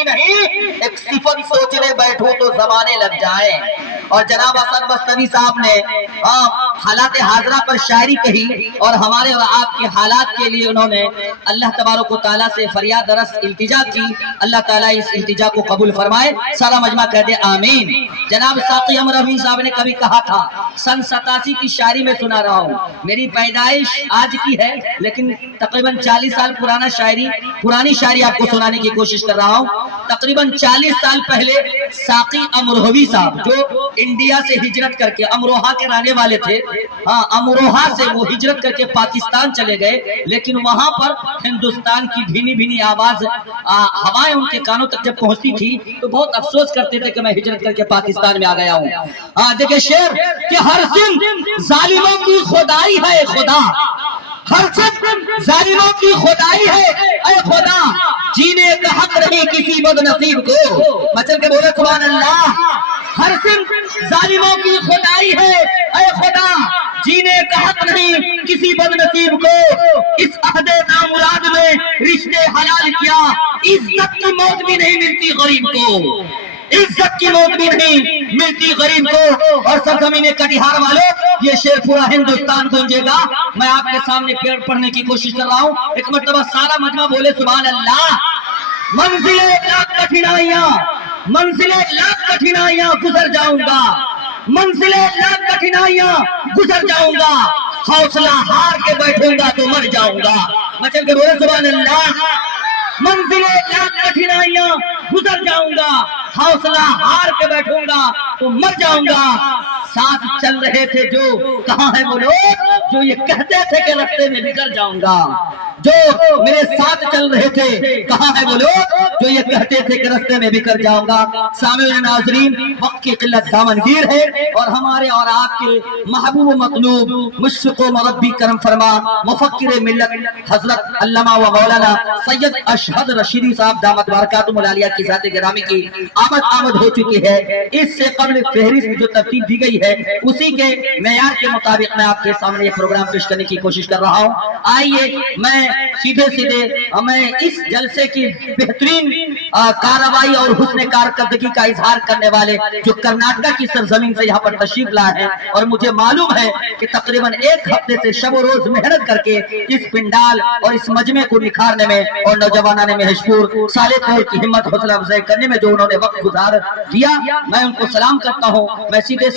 ہی نہیں ایک صفت سوچنے بیٹھو تو زمانے لگ جائیں۔ اور جناب حسن بصری صاحب نے حالات حاضرہ پر شاعری کہی اور ہمارے اور آپ کے حالات کے لیے انہوں نے اللہ تبارک و تعالیٰ سے فریاد رس التجا کی۔ اللہ تعالیٰ اس التجا کو قبول فرمائے، سارا مجمع کہتے آمین۔ جناب ساقی امر رفیع صاحب نے کبھی کہا تھا، سن 87 کی شاعری میں سنا رہا ہوں، میری پیدائش آج کی ہے لیکن تقریباً 40 سال پرانی شاعری آپ کو سنانے کی کوشش کر رہا ہوں۔ تقریباً 40 سال پہلے ساقی امروہوی صاحب جو انڈیا سے ہجرت کر کے امروہا کے رہنے والے تھے، امروہا سے وہ ہجرت کر کے پاکستان چلے گئے، لیکن وہاں پر ہندوستان کی بھینی بھینی آواز ہوائیں ان کے کانوں تک جب پہنچتی تھی تو بہت افسوس کرتے تھے کہ میں ہجرت کر کے پاکستان میں آ گیا ہوں۔ دیکھیں شعر کہ ہر سن ظالموں کی خدائی ہے خدا، ہر سن ظالموں کی خدائی ہے اے خدا، جینے کا حق نہیں کسی بد نصیب کو۔ مچل کے بولے سبحان اللہ۔ ہر سن ظالموں کی خدائی ہے اے خدا، جینے کا حق نہیں کسی بد نصیب کو، اس عہد نامراد میں رشتے حلال کیا، عزت کی موت بھی نہیں ملتی غریب کو، عزت کی موت بھی نہیں ملتی غریب کو۔ اور سرزمین کٹیہار والوں یہ شعر پورا ہندوستان گونجے گا، میں آپ کے سامنے پڑھنے کی کوشش کر رہا ہوں، ایک مرتبہ سارا مجمع بولے سبحان اللہ۔ منزلیں لاکھ کٹھنائیاں، منزلیں لاکھ کٹھنائیاں گزر جاؤں گا، منزلیں لاکھ کٹھنائیاں گزر جاؤں گا، حوصلہ ہار کے بیٹھوں گا تو مر جاؤں گا۔ مچل کے بولے سبحان اللہ۔ منزلیں لاکھ کٹھنائیاں گزر جاؤں گا، حوصلہ ہار کے بیٹھوں گا تو مر جاؤں گا۔ ساتھ چل رہے تھے جو کہاں ہے وہ لوگ جو یہ کہتے تھے کہ رستے میں بگڑ جاؤں گا، جو میرے ساتھ چل رہے تھے کہاں ہے وہ لوگ جو یہ کہتے تھے کہ رستے میں بگڑ جاؤں گا۔ سامعین ناظرین، وقت کی قلت دامنگیر ہے اور ہمارے اور آپ کے محبوب و مطلوب مشفق و مربی کرم فرما مفکر ملت حضرت علامہ و مولانا سید اشہد رشیدی صاحب دامت برکاتہم العالیہ کی ذات گرامی کی آمد ہو چکی ہے۔ اس سے قبل فہرست جو ترتیب دی گئی ہے اسی کے معیار کے مطابق میں آپ کے سامنے یہ پروگرام پیش کرنے کی کوشش کر رہا ہوں۔ آئیے میں سیدھے میں اس جلسے کی بہترین کارروائی اور حسن کارکردگی کا اظہار کرنے والے جو کرناٹک کی سرزمین سے یہاں پر تشریف لائے ہیں اور مجھے معلوم ہے کہ تقریباً ایک ہفتے سے شب و روز محنت کر کے اس پنڈال اور اس مجمع کو نکھارنے میں اور نوجوانان میں حشور سالے کور کی ہمت حوصلہ افزائی کرنے میں جو انہوں نے وقت گزار دیا، میں ان کو سلام کرتا ہوں۔ میں سیدھے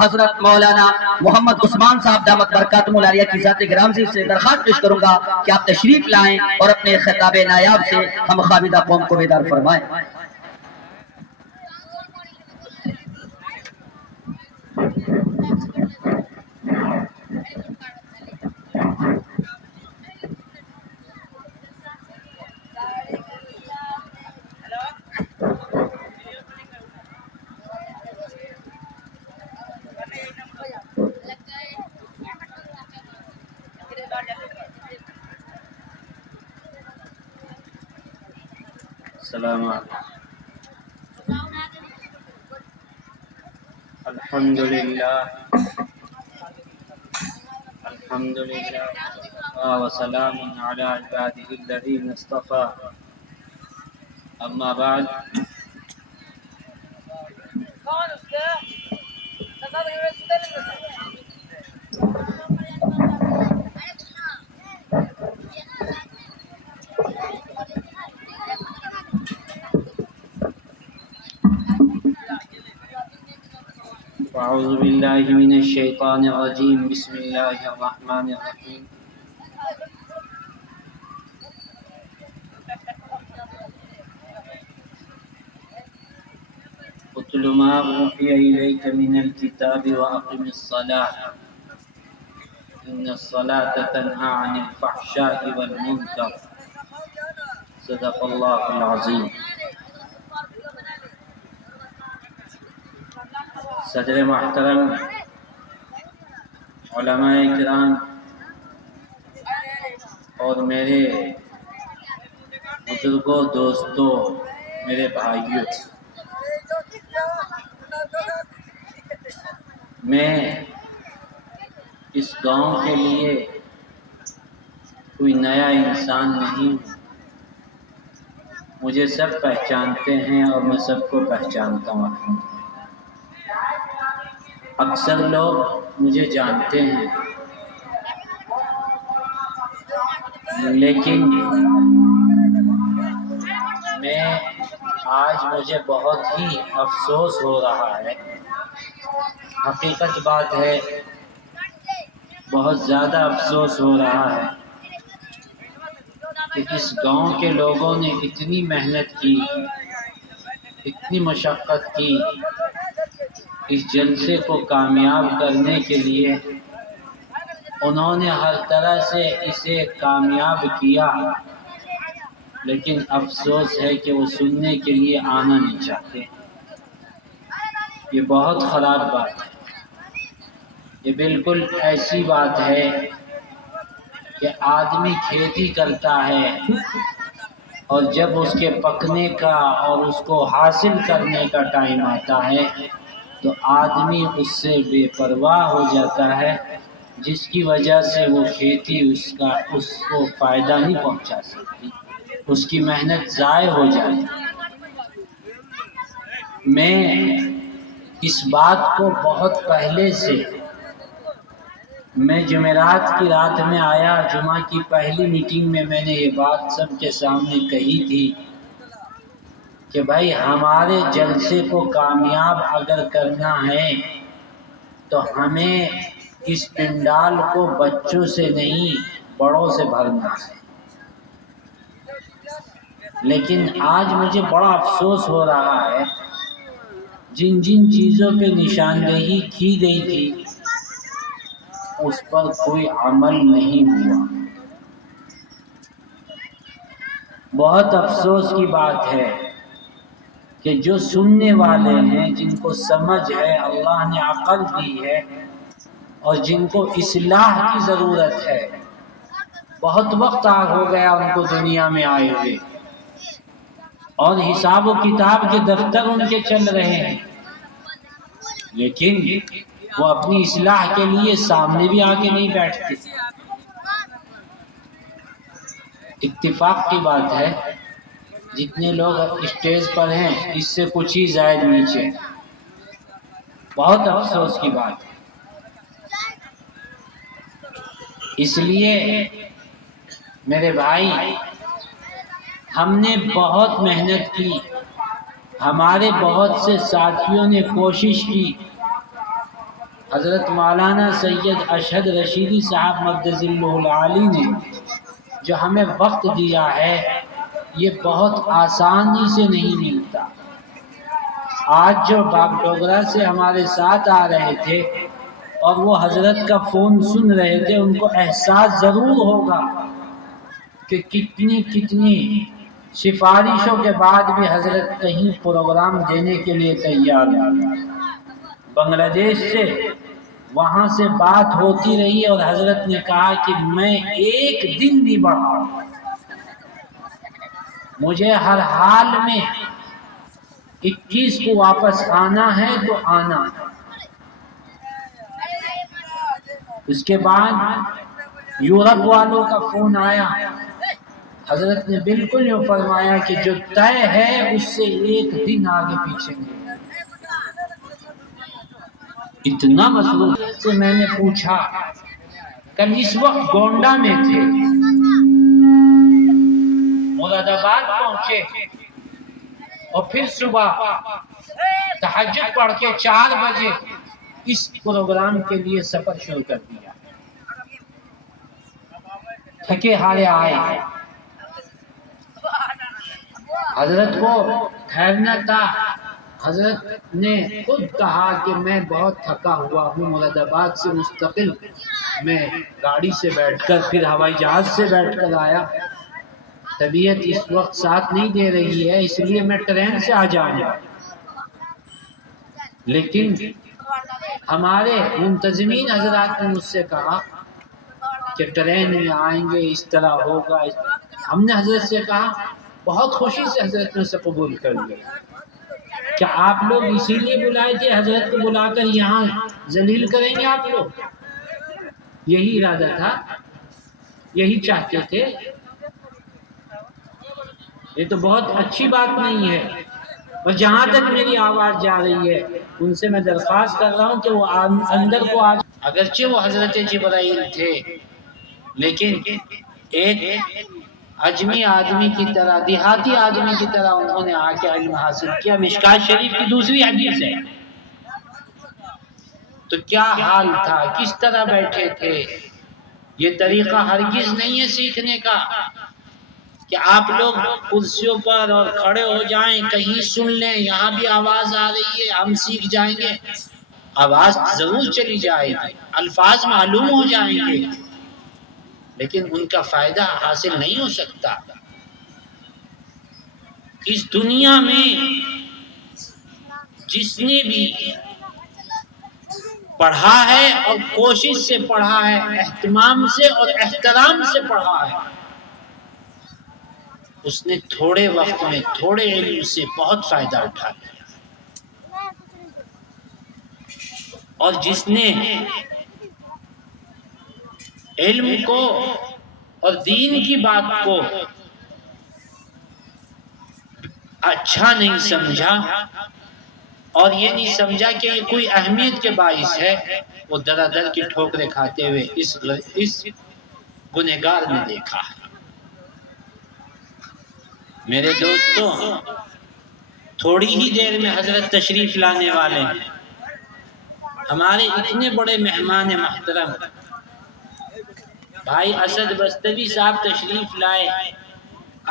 حضرت مولانا محمد عثمان صاحب دامت برکاتہم العالیہ کی ذات گرامی سے درخواست پیش کروں گا کہ آپ تشریف لائیں اور اپنے خطاب نایاب سے ہم خوابیدہ قوم کو بیدار فرمائیں۔ السلام علیکم۔ الحمدللہ وسلام علی عبادہ الذین اصطفیٰ، اما بعد۔ اعوذ باللہ من الشیطان الرجیم، بسم اللہ الرحمن الرحیم۔ اتل ما اوحی الیک من الکتاب واقم الصلاة ان الصلاة تنہی عن الفحشاء والمنکر، صدق اللہ العظیم۔ صدر محترم، علماء کرام اور میرے بزرگوں، دوستوں، میرے بھائیوں، میں اس گاؤں کے لیے کوئی نیا انسان نہیں ہوں، مجھے سب پہچانتے ہیں اور میں سب کو پہچانتا ہوں۔ اکثر لوگ مجھے جانتے ہیں، لیکن آج مجھے بہت ہی افسوس ہو رہا ہے، حقیقت بات ہے، بہت زیادہ افسوس ہو رہا ہے کہ اس گاؤں کے لوگوں نے اتنی محنت کی، اتنی مشقت کی، اس جلسے کو کامیاب کرنے کے لیے انہوں نے ہر طرح سے اسے کامیاب کیا، لیکن افسوس ہے کہ وہ سننے کے لیے آنا نہیں چاہتے۔ یہ بہت خراب بات ہے۔ یہ بالکل ایسی بات ہے کہ آدمی کھیتی کرتا ہے اور جب اس کے پکنے کا اور اس کو حاصل کرنے کا ٹائم آتا ہے تو آدمی اس سے بے پرواہ ہو جاتا ہے، جس کی وجہ سے وہ کھیتی اس کو فائدہ نہیں پہنچا سکتی، اس کی محنت ضائع ہو جاتی۔ میں اس بات کو بہت پہلے سے، میں جمعرات کی رات میں آیا، جمعہ کی پہلی میٹنگ میں نے یہ بات سب کے سامنے کہی تھی کہ بھائی ہمارے جلسے کو کامیاب اگر کرنا ہے تو ہمیں اس پنڈال کو بچوں سے نہیں بڑوں سے بھرنا ہے۔ لیکن آج مجھے بڑا افسوس ہو رہا ہے، جن جن چیزوں پہ نشاندہی کی گئی تھی اس پر کوئی عمل نہیں ہوا۔ بہت افسوس کی بات ہے کہ جو سننے والے ہیں، جن کو سمجھ ہے، اللہ نے عقل دی ہے اور جن کو اصلاح کی ضرورت ہے، بہت وقت ہو گیا ان کو دنیا میں آئے ہوئے اور حساب و کتاب کے دفتر ان کے چل رہے ہیں، لیکن وہ اپنی اصلاح کے لیے سامنے بھی آگے نہیں بیٹھتے۔ اتفاق کی بات ہے جتنے لوگ اسٹیج پر ہیں اس سے کچھ ہی زائد نیچے، بہت افسوس کی بات ہے۔ اس لیے میرے بھائی، ہم نے بہت محنت کی، ہمارے بہت سے ساتھیوں نے کوشش کی، حضرت مولانا سید اشہد رشیدی صاحب مقدس اللہ العالی نے جو ہمیں وقت دیا ہے یہ بہت آسانی سے نہیں ملتا۔ آج جو باغ ڈوگرا سے ہمارے ساتھ آ رہے تھے اور وہ حضرت کا فون سن رہے تھے، ان کو احساس ضرور ہوگا کہ کتنی سفارشوں کے بعد بھی حضرت کہیں پروگرام دینے کے لیے تیار ہیں۔ بنگلہ دیش سے وہاں سے بات ہوتی رہی اور حضرت نے کہا کہ میں ایک دن بھی بڑھاؤں، مجھے ہر حال میں 21 کو واپس آنا ہے تو آنا۔ اس کے بعد یورپ والوں کا فون آیا، حضرت نے بالکل یہ فرمایا کہ جو طے ہے اس سے ایک دن آگے پیچھے نہیں۔ اتنا مصروف سے میں نے پوچھا، کل اس وقت گونڈا میں تھے، مراد آباد پہنچے اور پھر صبح تہجد پڑھ کے 4 بجے اس پروگرام کے لیے سفر شروع کر دیا۔ تھکے ہارے آئے، حضرت کو ٹھہرنا تھا۔ حضرت نے خود کہا کہ میں بہت تھکا ہوا ہوں، مراد آباد سے مستقل میں گاڑی سے بیٹھ کر پھر ہوائی جہاز سے بیٹھ کر آیا، طبیعت اس وقت ساتھ نہیں دے رہی ہے، اس لیے میں ٹرین سے آ جاؤں گا۔ لیکن ہمارے منتظمین حضرات نے مجھ سے کہا کہ ٹرین میں آئیں گے، اس طرح ہوگا۔ ہم نے حضرت سے کہا، بہت خوشی سے حضرت نے اسے قبول کر لیا۔ کیا آپ لوگ اسی لیے بلائے تھے؟ حضرت کو بلا کر یہاں ذلیل کریں گے آپ لوگ؟ یہی ارادہ تھا، یہی چاہتے تھے۔ یہ تو بہت اچھی بات نہیں ہے. اور جہاں تک میری آواز جا رہی ہے ان سے میں درخواست کر رہا ہوں کہ وہ اندر کو آ. اگرچہ وہ حضرت جبرائیل تھے لیکن ایک اجمی آدمی کی طرح، دیہاتی آدمی کی طرح انہوں نے آ کے علم حاصل کیا. مشکات شریف کی دوسری حدیث ہے. تو کیا حال تھا، کس طرح بیٹھے تھے. یہ طریقہ ہرگز نہیں ہے سیکھنے کا کہ آپ لوگ کرسیوں پر اور کھڑے ہو جائیں، کہیں سن لیں یہاں بھی آواز آ رہی ہے ہم سیکھ جائیں گے. آواز ضرور چلی جائے گی، الفاظ معلوم ہو جائیں گے، لیکن ان کا فائدہ حاصل نہیں ہو سکتا. اس دنیا میں جس نے بھی پڑھا ہے اور کوشش سے پڑھا ہے، اہتمام سے اور احترام سے پڑھا ہے، اس نے تھوڑے وقت میں تھوڑے علم سے بہت فائدہ اٹھا لیا. اور جس نے علم کو اور دین کی بات کو اچھا نہیں سمجھا اور یہ نہیں سمجھا کہ یہ کوئی اہمیت کے باعث ہے، وہ در در کی ٹھوکریں کھاتے ہوئے اس گنہگار نے دیکھا ہے. میرے دوستوں، تھوڑی ہی دیر میں حضرت تشریف لانے والے ہیں. ہمارے اتنے بڑے مہمان محترم بھائی اسد بستوی صاحب تشریف لائے.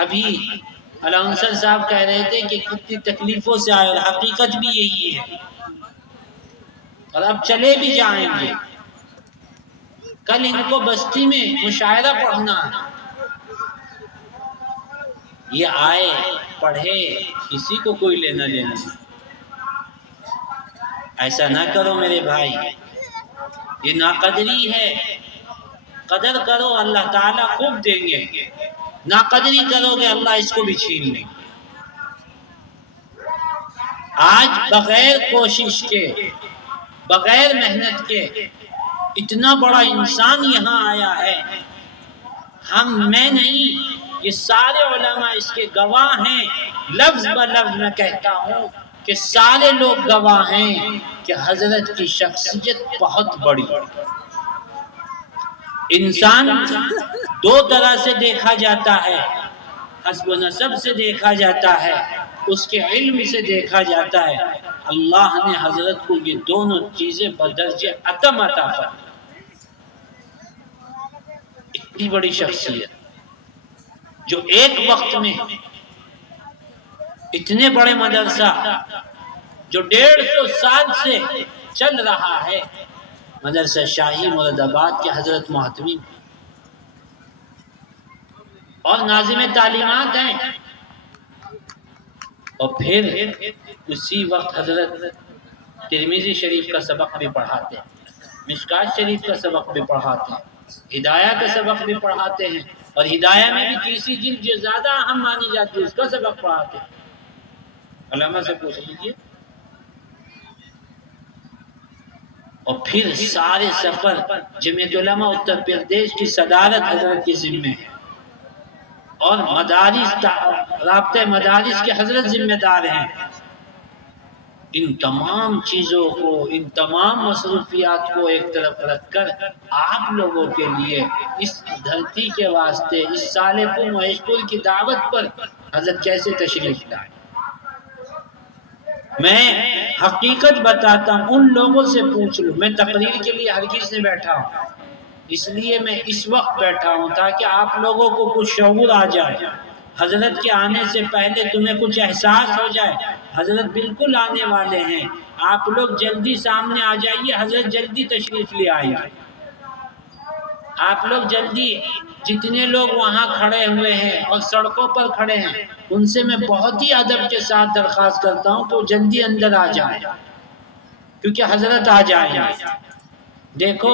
ابھی الانسر صاحب کہہ رہے تھے کہ کتنی تکلیفوں سے آئے، اور حقیقت بھی یہی ہے. اور اب چلے بھی جائیں گے. کل ان کو بستی میں مشاعرہ پڑھنا ہے. یہ آئے پڑھے، کسی کو کوئی لینا دینا نہیں. ایسا نہ کرو میرے بھائی، یہ ناقدری ہے. قدر کرو، اللہ تعالیٰ خوب دیں گے. ناقدری کرو گے اللہ اس کو بھی چھین لیں گے. آج بغیر کوشش کے، بغیر محنت کے اتنا بڑا انسان یہاں آیا ہے. میں نہیں، یہ سارے علماء اس کے گواہ ہیں. لفظ بلفظ میں کہتا ہوں کہ سارے لوگ گواہ ہیں کہ حضرت کی شخصیت بہت بڑی. انسان دو طرح سے دیکھا جاتا ہے، حسب و نسب سے دیکھا جاتا ہے، اس کے علم سے دیکھا جاتا ہے. اللہ نے حضرت کو یہ دونوں چیزیں بدرجہ اتم عطا فرمائی. اتنی بڑی شخصیت جو ایک وقت میں اتنے بڑے مدرسہ جو 150 سال سے چل رہا ہے، مدرسہ شاہی مراد آباد کے حضرت محتمین اور ناظم تعلیمات ہیں. اور پھر اسی وقت حضرت ترمذی شریف کا سبق بھی پڑھاتے ہیں، مشکات شریف کا سبق بھی پڑھاتے ہیں، ہدایہ کا سبق بھی پڑھاتے ہیں، اور ہدایہ میں بھی تیسری جلد جو زیادہ اہم مانی جاتی ہے اس کا سبق پڑھاتے ہیں. علماء سے پوچھ لیجیے. اور پھر سارے سفر جمعیت علماء اتر پردیش کی صدارت حضرت کے ذمہ ہے، اور مدارس رابطہ مدارس کے حضرت ذمہ دار ہیں. ان تمام چیزوں کو، ان تمام مصروفیات کو ایک طرف رکھ کر آپ لوگوں کے لیے اس دھرتی کے واسطے اس سالے مہیش پور کی دعوت پر حضرت کیسے تشریف لائے. میں حقیقت بتاتا ہوں، ان لوگوں سے پوچھ لوں. میں تقریر کے لیے ہرگز نہیں بیٹھا ہوں، اس لیے میں اس وقت بیٹھا ہوں تاکہ آپ لوگوں کو کچھ شعور آ جائے. حضرت کے آنے سے پہلے تمہیں کچھ احساس ہو جائے. حضرت بالکل آنے والے ہیں، آپ لوگ جلدی سامنے آ جائیے. حضرت جلدی تشریف لے آئیے. آپ لوگ جلدی، جتنے لوگ وہاں کھڑے ہوئے ہیں اور سڑکوں پر کھڑے ہیں ان سے میں بہت ہی ادب کے ساتھ درخواست کرتا ہوں کہ وہ جلدی اندر آ جائیں، کیونکہ حضرت آ جائیں گے. دیکھو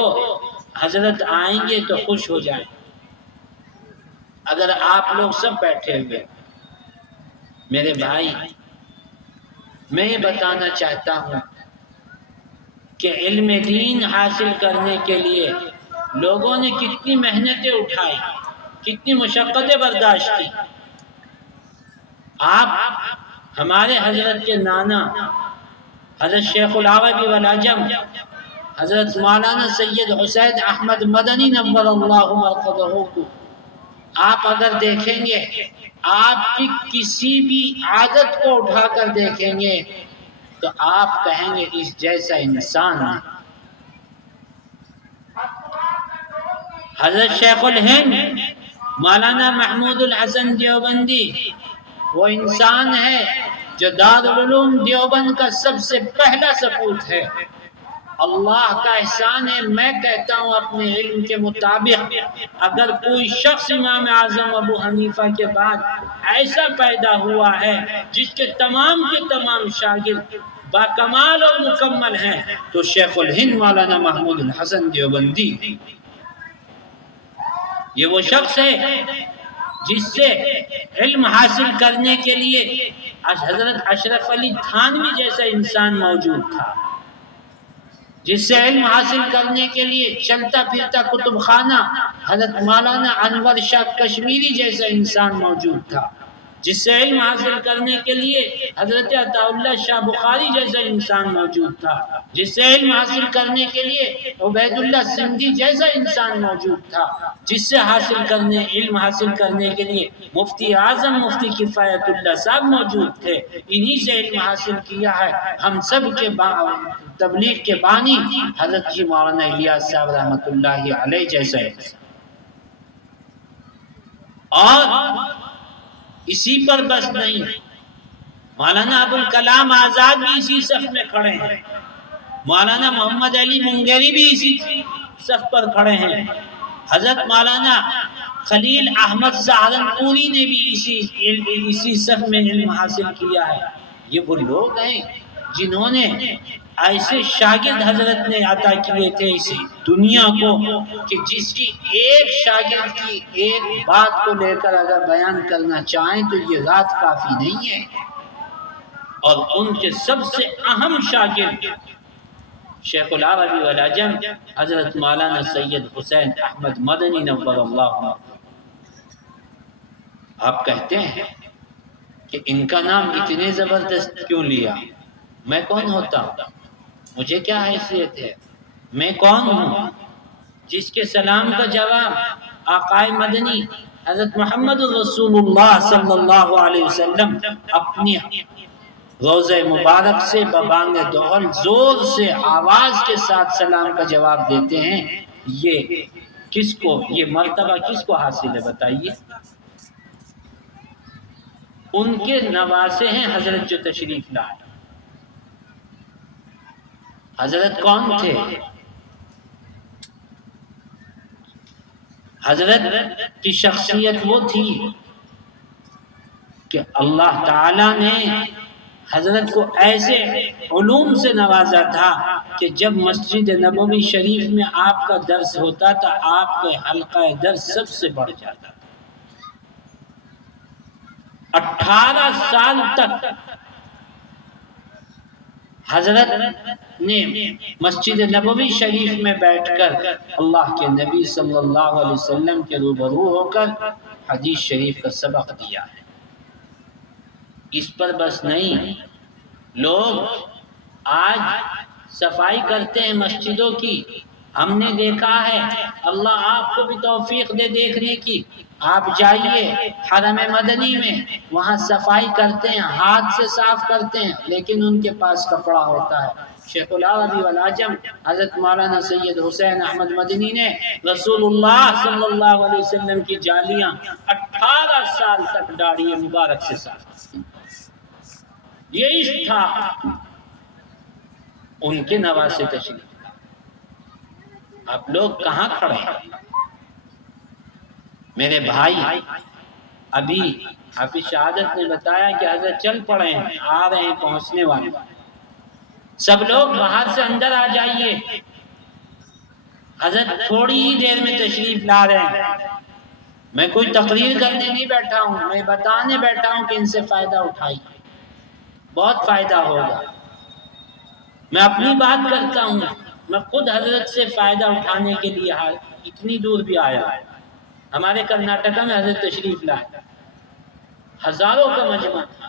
حضرت آئیں گے تو خوش ہو جائیں. اگر آپ لوگ سب بیٹھے ہوئے، میرے بھائی میں یہ بتانا چاہتا ہوں کہ علم دین حاصل کرنے کے لیے لوگوں نے کتنی محنتیں اٹھائی، کتنی مشقتیں برداشت کی. آپ ہمارے حضرت کے نانا حضرت شیخ العربی والعجم حضرت مولانا سید حسین احمد مدنی نور اللہ مرقدہ کو آپ اگر دیکھیں گے، آپ کی کسی بھی عادت کو اٹھا کر دیکھیں گے تو آپ کہیں گے اس جیسا انسان ہے۔ حضرت شیخ الہند مولانا محمود الحسن دیوبندی وہ انسان ہے جو دارالعلوم دیوبند کا سب سے پہلا سپوت ہے۔ اللہ کا احسان ہے، میں کہتا ہوں اپنے علم کے مطابق اگر کوئی شخص امام اعظم ابو حنیفہ کے بعد ایسا پیدا ہوا ہے جس کے تمام شاگرد باکمال اور مکمل ہیں تو شیخ الہند مولانا محمود الحسن دیوبندی یہ وہ شخص ہے جس سے علم حاصل کرنے کے لیے حضرت اشرف علی تھانوی جیسا انسان موجود تھا، جس سے علم حاصل کرنے کے لیے چلتا پھرتا کتب خانہ حضرت مولانا انور شاہ کشمیری جیسا انسان موجود تھا، جس سے علم حاصل کرنے کے لیے حضرت عطا اللہ شاہ بخاری جیسا انسان موجود تھا، جس سے علم حاصل کرنے کے لیے عبید اللہ سندھی جیسا انسان موجود تھا، جس سے علم حاصل کرنے کے لیے مفتی اعظم مفتی کفایت اللہ صاحب موجود تھے۔ انہی سے علم حاصل کیا ہے ہم سب کے تبلیغ کے بانی حضرت جی مولانا الیاس صاحب رحمۃ اللہ علیہ جیسا انسان۔ اور اسی پر بس نہیں، مولانا ابوالکلام آزاد بھی اسی صف میں کھڑے ہیں، مولانا محمد علی منگیری بھی اسی صف پر کھڑے ہیں، حضرت مولانا خلیل احمد سہارنپوری نے بھی اسی صف میں علم حاصل کیا ہے۔ یہ وہ لوگ ہیں جنہوں نے ایسے شاگرد حضرت نے عطا کیے تھے اسی دنیا کو کہ جس کی ایک شاگرد کی ایک بات کو لے کر اگر بیان کرنا چاہیں تو یہ رات کافی نہیں ہے۔ اور ان کے سب سے اہم شاگرد شیخ العربی والعجم حضرت مولانا سید حسین احمد مدنی نور اللہ۔ آپ کہتے ہیں کہ ان کا نام اتنے زبردست کیوں لیا؟ میں کون ہوتا ہوں؟ مجھے کیا حیثیت ہے؟ میں کون ہوں جس کے سلام کا جواب آقائے مدنی حضرت محمد رسول اللہ صلی اللہ علیہ وسلم اپنی روضہ مبارک سے ببانگ دہل زور سے آواز کے ساتھ سلام کا جواب دیتے ہیں؟ یہ مرتبہ کس کو حاصل ہے بتائیے؟ ان کے نواسے ہیں حضرت جو تشریف لائے۔ حضرت کون تھے؟ حضرت کی شخصیت وہ تھی کہ اللہ تعالی نے حضرت کو ایسے علوم سے نوازا تھا کہ جب مسجد نبوی شریف میں آپ کا درس ہوتا تھا آپ کے حلقہ درس سب سے بڑھ جاتا تھا۔ 18 سال تک حضرت نے مسجد نبوی شریف میں بیٹھ کر اللہ کے نبی صلی اللہ علیہ وسلم کے روبرو ہو کر حدیث شریف کا سبق دیا ہے۔ اس پر بس نہیں، لوگ آج صفائی کرتے ہیں مسجدوں کی، ہم نے دیکھا ہے، اللہ آپ کو بھی توفیق دے دیکھنے کی، آپ جائیے حرم مدنی میں، وہاں صفائی کرتے ہیں، ہاتھ سے صاف کرتے ہیں، لیکن ان کے پاس کپڑا ہوتا ہے۔ شیخ العربی والعجم حضرت مولانا سید حسین احمد مدنی نے رسول اللہ صلی اللہ علیہ وسلم کی جالیاں 18 سال تک داڑھی مبارک سے صاف کی۔ یہ عشق تھا ان کے نواسے تشریف۔ آپ لوگ کہاں کھڑے ہیں؟ میرے بھائی، ابھی حافظ شہادت نے بتایا کہ حضرت چل پڑے ہیں، آ رہے ہیں، پہنچنے والے۔ سب لوگ باہر سے اندر آ جائیے، حضرت تھوڑی ہی دیر میں تشریف لا رہے ہیں۔ میں کوئی تقریر کرنے نہیں بیٹھا ہوں، میں بتانے بیٹھا ہوں کہ ان سے فائدہ اٹھائیے، بہت فائدہ ہوگا۔ میں اپنی بات کرتا ہوں، میں خود حضرت سے فائدہ اٹھانے کے لیے اتنی دور بھی آیا۔ ہمارے کرناٹکا میں حضرت تشریف لائے، ہزاروں کا مجمع تھا،